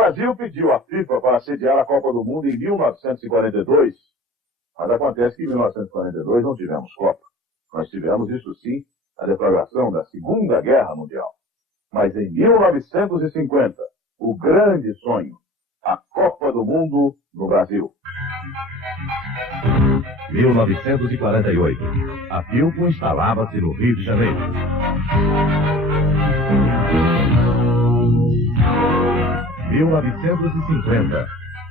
Brasil pediu à FIFA para sediar a Copa do Mundo em 1942, mas acontece que em 1942 não tivemos Copa. Nós tivemos, isso sim, a deflagração da Segunda Guerra Mundial. Mas em 1950, o grande sonho, a Copa do Mundo no Brasil. 1948. A Philco instalava-se no Rio de Janeiro. 1950.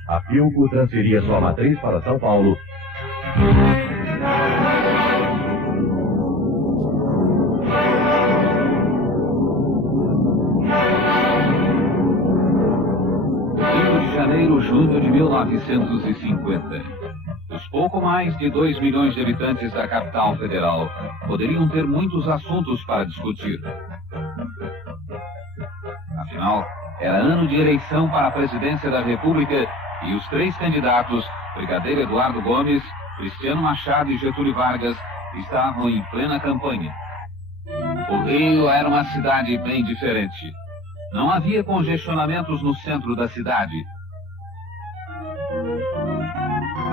A Philco transferia sua matriz para São Paulo. Rio de Janeiro, junho de 1950. Os pouco mais de 2 milhões de habitantes da capital federal poderiam ter muitos assuntos para discutir. Afinal, era ano de eleição para a presidência da República e os 3 candidatos, Brigadeiro Eduardo Gomes, Cristiano Machado e Getúlio Vargas, estavam em plena campanha. O Rio era uma cidade bem diferente. Não havia congestionamentos no centro da cidade.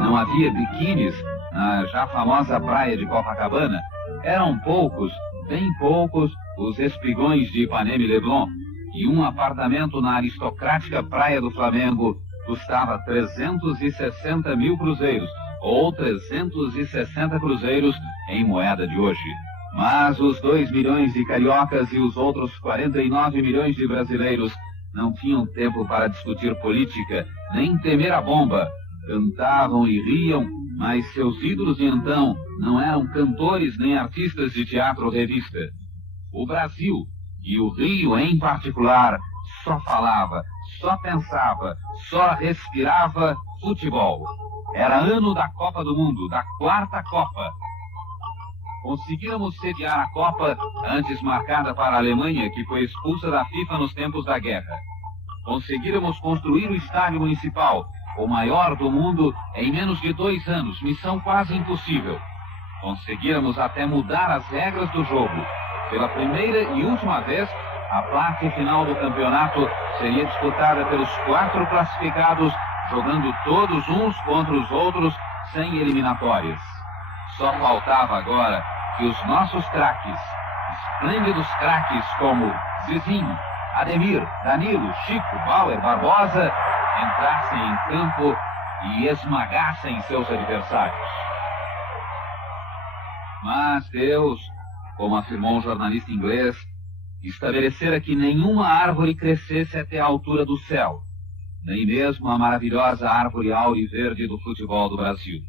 Não havia biquínis na já famosa praia de Copacabana. Eram poucos, bem poucos, os espigões de Ipanema e Leblon. E um apartamento na aristocrática Praia do Flamengo custava 360 mil cruzeiros, ou 360 cruzeiros em moeda de hoje. Mas os 2 milhões de cariocas e os outros 49 milhões de brasileiros não tinham tempo para discutir política, nem temer a bomba. Cantavam e riam, mas seus ídolos de então não eram cantores nem artistas de teatro ou revista. O Brasil, e o Rio em particular, só falava, só pensava, só respirava futebol. Era ano da Copa do Mundo, da 4ª Copa. Conseguíamos sediar a Copa, antes marcada para a Alemanha, que foi expulsa da FIFA nos tempos da guerra. Conseguíramos construir o estádio municipal, o maior do mundo, em menos de 2 anos, missão quase impossível. Conseguíramos até mudar as regras do jogo. Pela primeira e última vez, a parte final do campeonato seria disputada pelos 4 classificados, jogando todos uns contra os outros, sem eliminatórias. Só faltava agora que os nossos craques, esplêndidos craques como Zizinho, Ademir, Danilo, Chico, Bauer, Barbosa, entrassem em campo e esmagassem seus adversários. Mas Deus, como afirmou um jornalista inglês, estabelecera que nenhuma árvore crescesse até a altura do céu, nem mesmo a maravilhosa árvore auriverde do futebol do Brasil.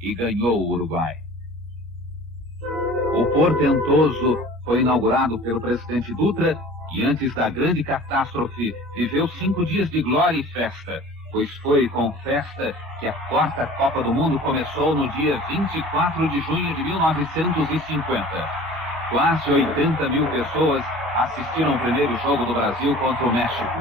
E ganhou o Uruguai. O portentoso foi inaugurado pelo presidente Dutra e antes da grande catástrofe viveu 5 dias de glória e festa, pois foi com festa que a 4ª Copa do Mundo começou no dia 24 de junho de 1950. Quase 80 mil pessoas assistiram ao primeiro jogo do Brasil contra o México.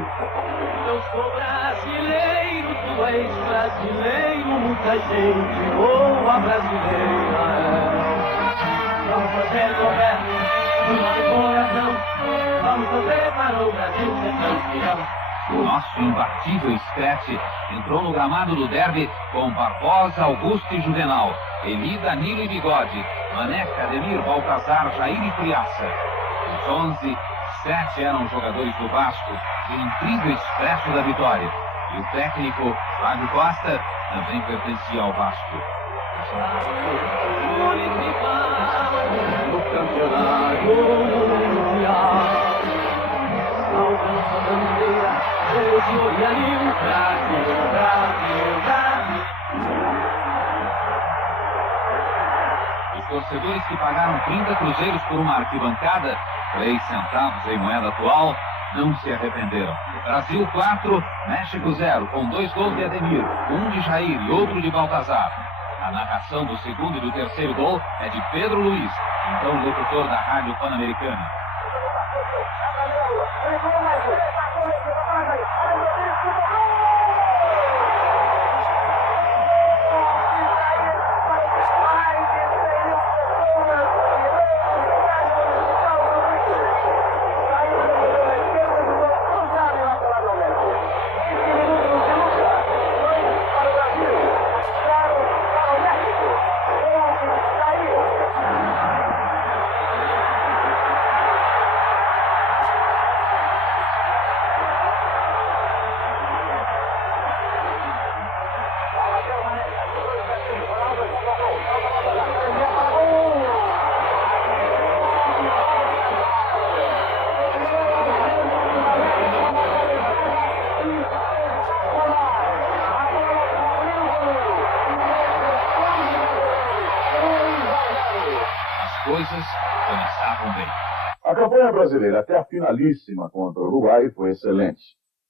Eu sou brasileiro, tu és brasileiro, muita gente boa brasileira é. Vamos fazer governo do nosso coração, vamos fazer para o Brasil ser campeão. O nosso imbatível Esquete entrou no gramado do derby com Barbosa, Augusto e Juvenal, Eli, Danilo e Bigode, Maneca, Ademir, Baltazar, Jair e Friaça. Os 11, 7 eram jogadores do Vasco, do incrível expresso da vitória. E o técnico, Flávio Costa, também pertencia ao Vasco. No campeonato mundial, alcança a bandeira, hoje olha ali o Brasil, Brasil, Brasil. Os torcedores que pagaram 30 cruzeiros por uma arquibancada, 3 centavos em moeda atual, não se arrependeram. Brasil 4, México 0, com 2 gols de Ademir, um de Jair e outro de Baltazar. A narração do segundo e do terceiro gol é de Pedro Luiz, então locutor da Rádio Pan-Americana. campanha brasileira até a finalíssima contra o Uruguai foi excelente,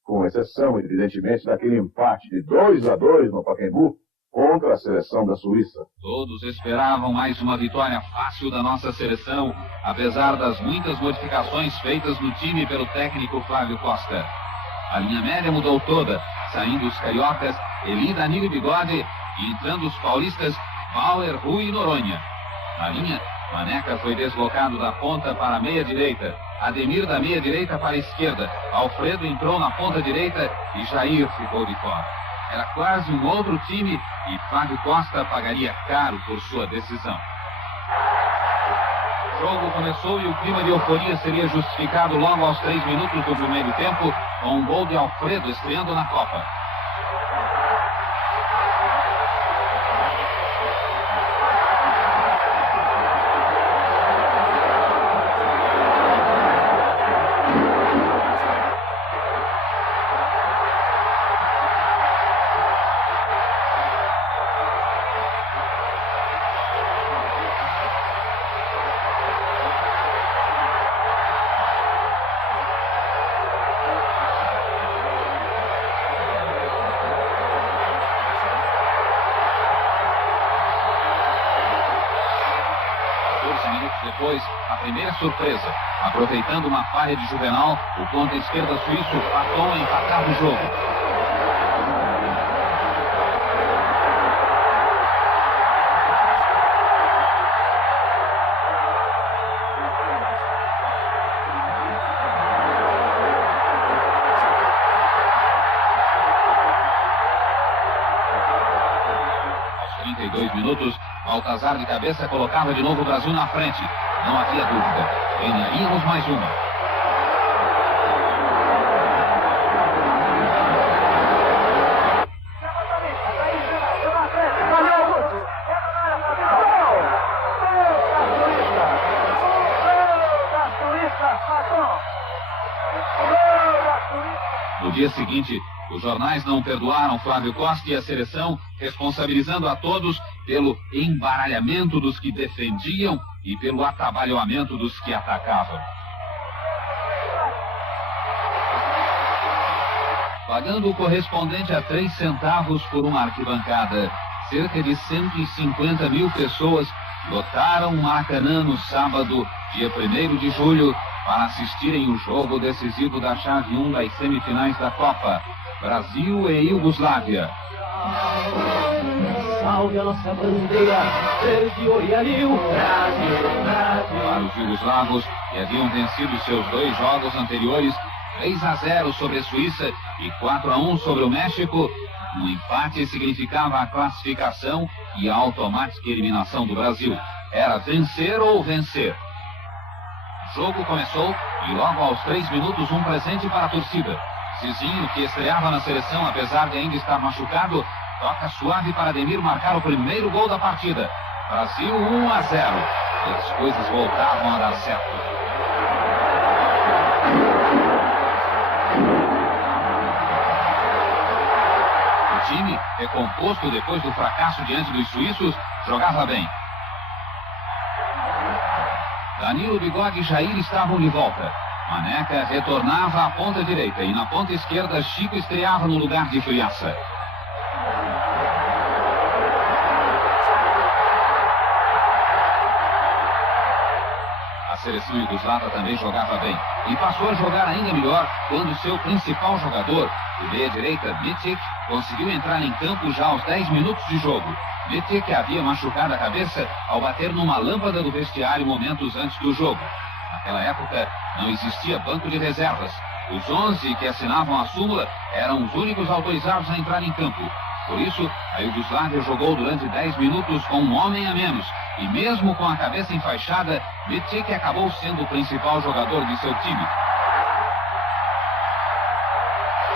com exceção, evidentemente, daquele empate de 2-2 no Pacaembu contra a seleção da Suíça. Todos esperavam mais uma vitória fácil da nossa seleção, apesar das muitas modificações feitas no time pelo técnico Flávio Costa. A linha média mudou toda, saindo os cariocas, Eli, Danilo e Bigode, e entrando os paulistas, Bauer, Rui e Noronha. Na linha, Maneca foi deslocado da ponta para a meia-direita, Ademir da meia-direita para a esquerda, Alfredo entrou na ponta direita e Jair ficou de fora. Era quase um outro time e Flávio Costa pagaria caro por sua decisão. O jogo começou e o clima de euforia seria justificado logo aos 3 minutos do primeiro tempo, com um gol de Alfredo estreando na Copa. Depois, a primeira surpresa. Aproveitando uma falha de Juvenal, o ponta esquerda suíço passou a empatar o jogo. Aos 32 minutos, Baltazar de cabeça colocava de novo o Brasil na frente. Não havia dúvida. Ganharíamos mais uma. No dia seguinte, os jornais não perdoaram Flávio Costa e a seleção, responsabilizando a todos pelo embaralhamento dos que defendiam e pelo atabalhoamento dos que atacavam. Pagando o correspondente a 3 centavos por uma arquibancada, cerca de 150 mil pessoas lotaram o Maracanã no sábado, dia 1º de julho, para assistirem o jogo decisivo da chave 1 das semifinais da Copa, Brasil e Iugoslávia. Salve a nossa bandeira, verde, ouro e anil, Brasil, Brasil. Para os iugoslavos, que haviam vencido seus 2 jogos anteriores, 3-0 sobre a Suíça e 4-1 sobre o México, um empate significava a classificação e a automática eliminação do Brasil. Era vencer ou vencer. O jogo começou e logo aos 3 minutos um presente para a torcida. Cizinho, que estreava na seleção apesar de ainda estar machucado, toca suave para Ademir marcar o primeiro gol da partida. Brasil 1-0. E as coisas voltavam a dar certo. O time, recomposto depois do fracasso diante dos suíços, jogava bem. Danilo, Bigode e Jair estavam de volta. Maneca retornava à ponta direita e na ponta esquerda Chico estreava no lugar de Friaça. A seleção iugoslava também jogava bem e passou a jogar ainda melhor quando seu principal jogador, o meia-direita Mitic, conseguiu entrar em campo já aos 10 minutos de jogo. Mitic havia machucado a cabeça ao bater numa lâmpada do vestiário momentos antes do jogo. Naquela época, não existia banco de reservas. Os 11 que assinavam a súmula eram os únicos autorizados a entrar em campo. Por isso, a Iugoslávia jogou durante 10 minutos com um homem a menos. E mesmo com a cabeça enfaixada, Mitic acabou sendo o principal jogador de seu time.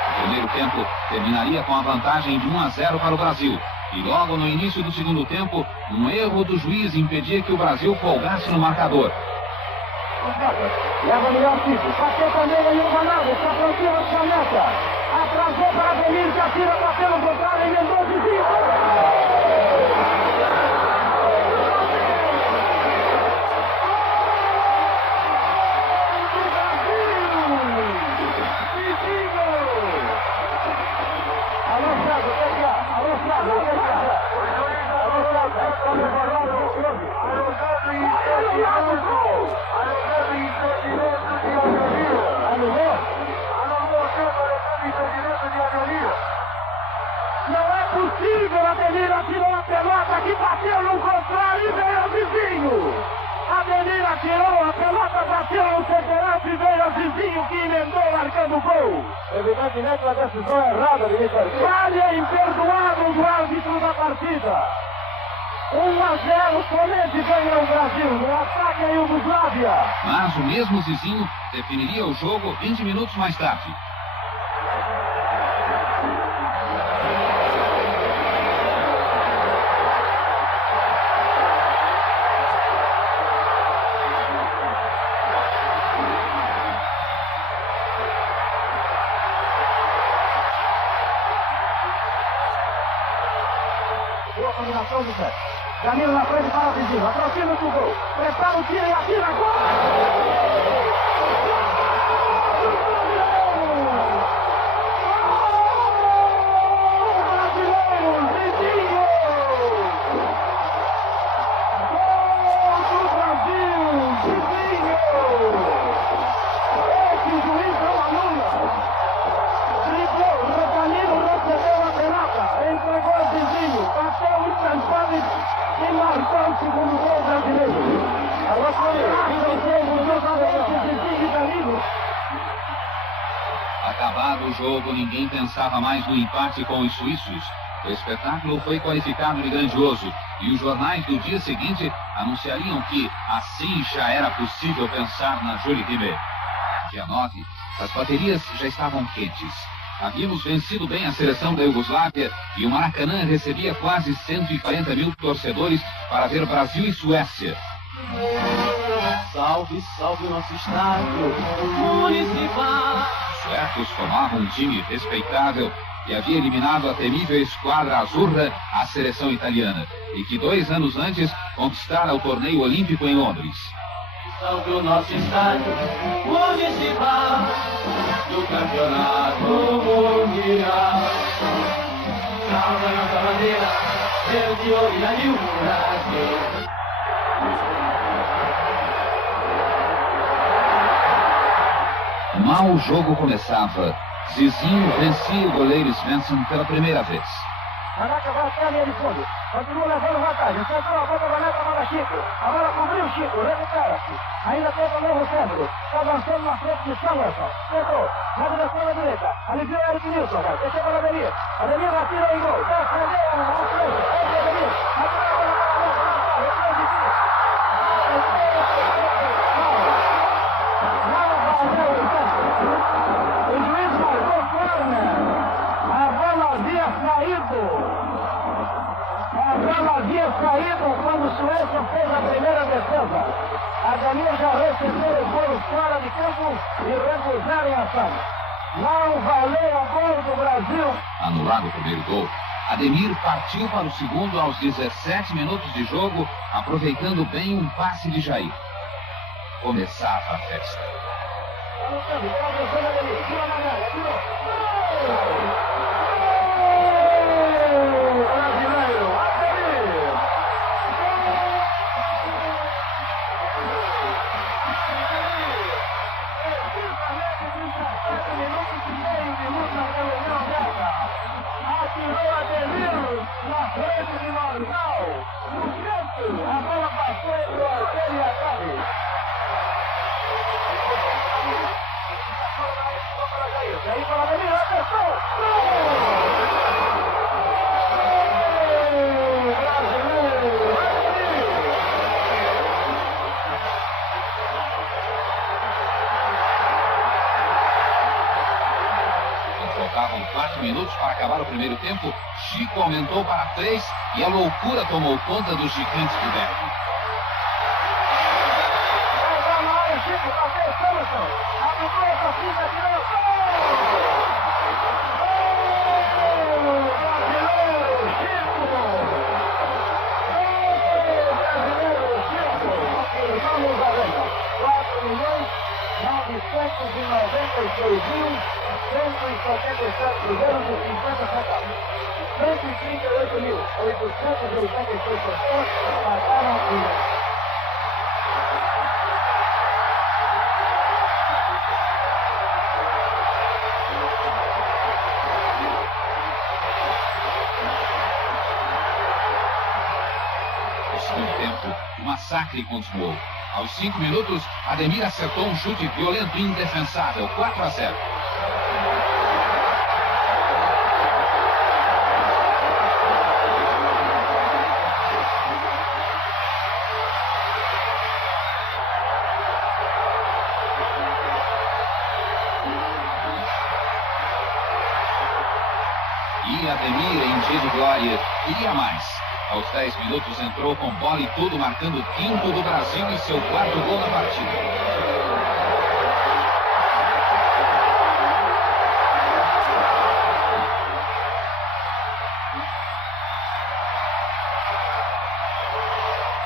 O primeiro tempo terminaria com a vantagem de 1-0 para o Brasil. E logo no início do segundo tempo, um erro do juiz impedia que o Brasil folgasse no marcador. Leva melhor tipo, bateu também aí o Ronaldo, está prontinho a sua meta. Atrasou para Ademir, que atira, bateu no contrário, emendou o vizinho. impossível, Ademir atirou a pelota que bateu no contrário e veio ao vizinho. Ademir atirou, a pelota bateu no segurança e veio ao vizinho que emendou marcando o gol. Evidentemente a decisão errada de Richard. Falha imperdoável do árbitro da partida. 1-0, somente ganha o Brasil no ataque à Iugoslávia. Mas o mesmo Zizinho definiria o jogo 20 minutos mais tarde. Boa combinação do Zé. Danilo na frente para o vizinho, aproxima do gol. Prepara o tiro e atira, gol! Acabado o jogo, ninguém pensava mais no empate com os suíços. O espetáculo foi qualificado de grandioso e os jornais do dia seguinte anunciariam que assim já era possível pensar na Jules Rimet. Dia 9, as baterias já estavam quentes. Havíamos vencido bem a seleção da Iugoslávia e o Maracanã recebia quase 140 mil torcedores para ver Brasil e Suécia. Salve, salve o nosso estádio municipal. Os suecos formavam um time respeitável que havia eliminado a temível esquadra azurra, a seleção italiana, e que 2 anos antes conquistara o torneio olímpico em Londres. Salve o nosso estádio municipal do campeonato mundial. Salve a nossa bandeira, verde, ouro e anil, Brasil. Mal o jogo começava, Zizinho vencia o goleiro Svensson pela primeira vez. Caraca vai até a linha de fundo. Continua levando vantagem. Centrou a bola, vai na bola Chico. A bola cobriu o Chico, recupera-se. Ainda tem também o centro. Está avançando na frente de Samuelson. Centrou. Na direção da direita. Aliviou o Eric Nilsson. Deixa para Ademir. Ademir atira em gol. Defendeu a frente. Ademir. O juiz marcou corner. A bola havia saído. A bola havia saído quando Suécia fez a primeira defesa. Ademir já recebeu o gol fora de campo e recusaram a ação. Não valeu a bola do Brasil. Anulado o primeiro gol, Ademir partiu para o segundo aos 17 minutos de jogo, aproveitando bem um passe de Jair. Começava a festa. Atirou Ademir na frente de Marçal. No canto, a bola passou entre o arqueiro e a trave. Aí para Ademir, atenção! Faltavam 4 minutos para acabar o primeiro tempo. Chico aumentou para 3 e a loucura tomou conta dos gigantes do Berg. Vai na área, Chico, bateu Samuelson. Abriu essa fita, tirou. Brasileiro, Chico! Brasileiro, Chico! Vamos a venda. 4.996.177 cruzeiros e 50 centavos. 138.886 pessoas pagaram o segundo tempo, o massacre continuou. Aos 5 minutos, Ademir acertou um chute violento e indefensável, 4-0. E Ademir, em dia de glória, queria mais. Aos 10 minutos entrou com bola e tudo, marcando o 5º do Brasil e seu 4º gol na partida.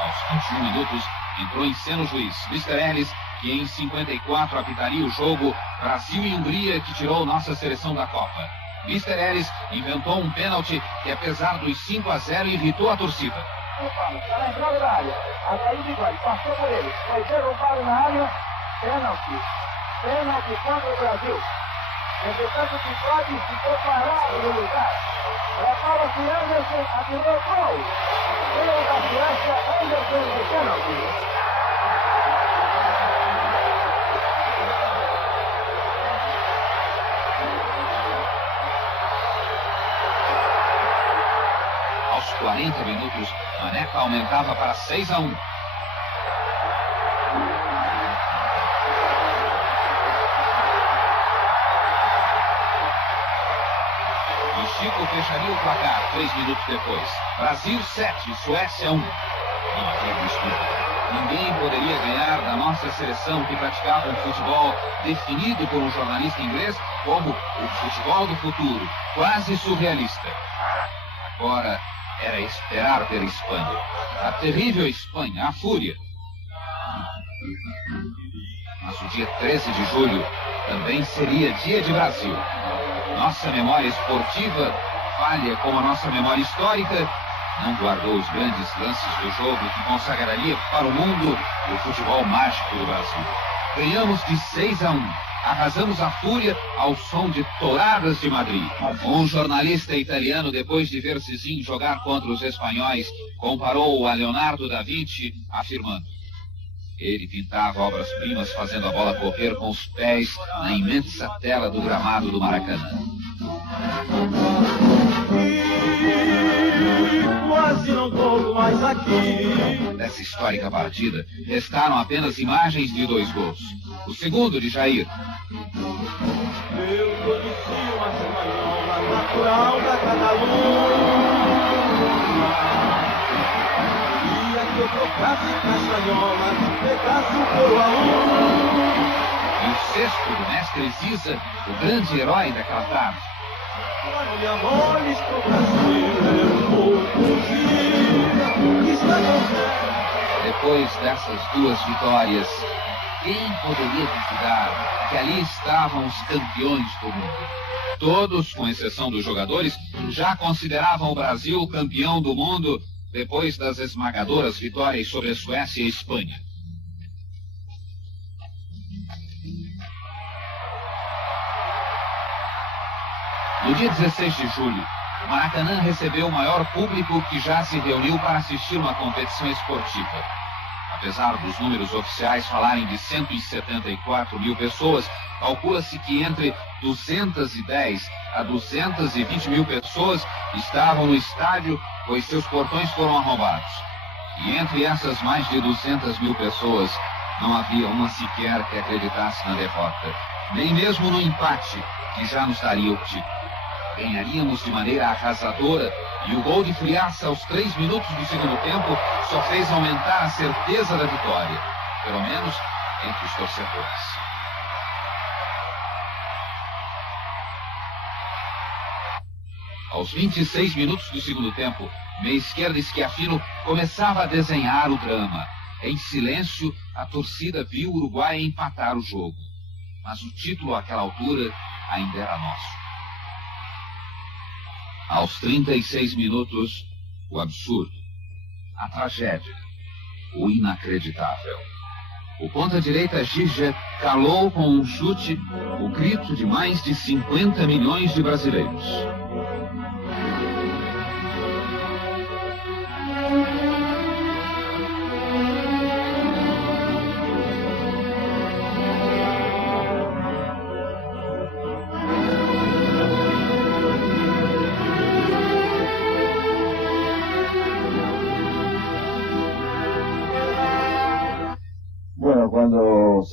Aos 21 minutos entrou em cena o juiz Mr. Ellis, que em 54 apitaria o jogo Brasil e Hungria, que tirou nossa seleção da Copa. Mr. Ellis inventou um pênalti que, apesar dos 5-0, irritou a torcida. Está na entrada da área. A saída igual, passou por ele. Foi derrubado na área. Pênalti. Pênalti contra o Brasil. Entretanto, o Bigode ficou parado no lugar. Prepara-se Anderson, atirou o gol. Veio da Suécia, Anderson de pênalti. Aos 40 minutos, Maneca aumentava para 6-1. E Chico fecharia o placar 3 minutos depois. Brasil 7, Suécia 1. Não havia disputa. Ninguém poderia ganhar da nossa seleção, que praticava um futebol definido por um jornalista inglês como o futebol do futuro, quase surrealista. Agora era esperar pela Espanha. A terrível Espanha, a fúria. Mas o dia 13 de julho também seria dia de Brasil. Nossa memória esportiva, falha como a nossa memória histórica, não guardou os grandes lances do jogo que consagraria para o mundo o futebol mágico do Brasil. Ganhamos de 6-1. Arrasamos a fúria ao som de touradas de Madrid. Um jornalista italiano, depois de ver Zizinho jogar contra os espanhóis, comparou-o a Leonardo da Vinci, afirmando: ele pintava obras-primas fazendo a bola correr com os pés na imensa tela do gramado do Maracanã. Quase não tô mais aqui. Nessa histórica partida, restaram apenas imagens de 2 gols. O segundo de Jair. Eu conheci uma espanhola natural da Catalunha. Queria que eu trocasse castanhola de pedaço por aluno. E o sexto do mestre Ziza, o grande herói daquela tarde. Olha, amores pro Brasil, eu vou fugir. Está acontecendo. Depois dessas 2 vitórias, quem poderia duvidar que ali estavam os campeões do mundo? Todos, com exceção dos jogadores, já consideravam o Brasil campeão do mundo depois das esmagadoras vitórias sobre a Suécia e a Espanha. No dia 16 de julho, o Maracanã recebeu o maior público que já se reuniu para assistir uma competição esportiva. Apesar dos números oficiais falarem de 174 mil pessoas, calcula-se que entre 210 a 220 mil pessoas estavam no estádio, pois seus portões foram arrombados. E entre essas mais de 200 mil pessoas, não havia uma sequer que acreditasse na derrota, nem mesmo no empate, que já nos daria o título. Ganharíamos de maneira arrasadora, e o gol de Friaça aos 3 minutos do segundo tempo só fez aumentar a certeza da vitória, pelo menos entre os torcedores. Aos 26 minutos do segundo tempo, meia esquerda Schiaffino começava a desenhar o drama. Em silêncio, a torcida viu o Uruguai empatar o jogo. Mas o título àquela altura ainda era nosso. Aos 36 minutos, o absurdo, a tragédia, o inacreditável. O ponta-direita Gija calou com um chute o grito de mais de 50 milhões de brasileiros.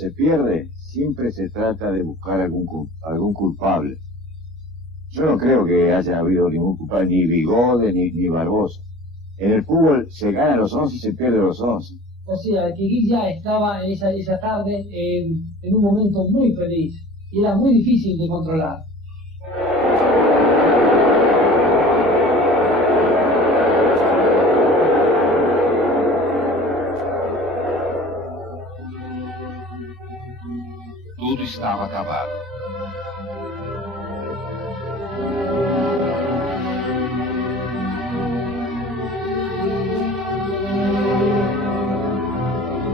se pierde, siempre se trata de buscar algún culpable. Yo no creo que haya habido ningún culpable, ni Bigode, ni Barbosa. En el fútbol se gana los 11 y se pierde los 11. O sea, que Guilla estaba esa tarde en un momento muy feliz y era muy difícil de controlar. Tudo estava acabado.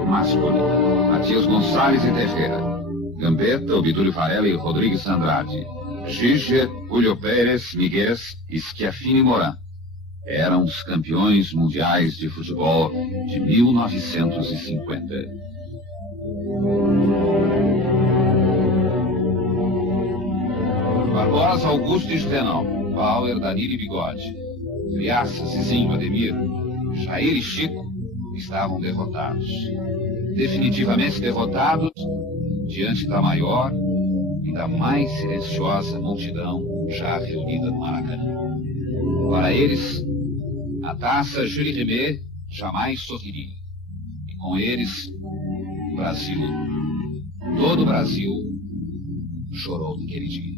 Mascoli, Matias Gonçalves e Tejera, Gambetta, Obdúlio Varela e Rodrigues Andrade, Gige, Julio Pérez, Miguel, Schiaffini e Moran. Eram os campeões mundiais de futebol de 1950. Barbosa, Augusto e Juvenal, Bauer, Danilo e Bigode, Friaça, Zizinho, Ademir, Jair e Chico estavam derrotados. Definitivamente derrotados diante da maior e da mais silenciosa multidão já reunida no Maracanã. Para eles, a taça Jules Rimet jamais sorriria. E com eles, o Brasil, todo o Brasil, chorou naquele dia.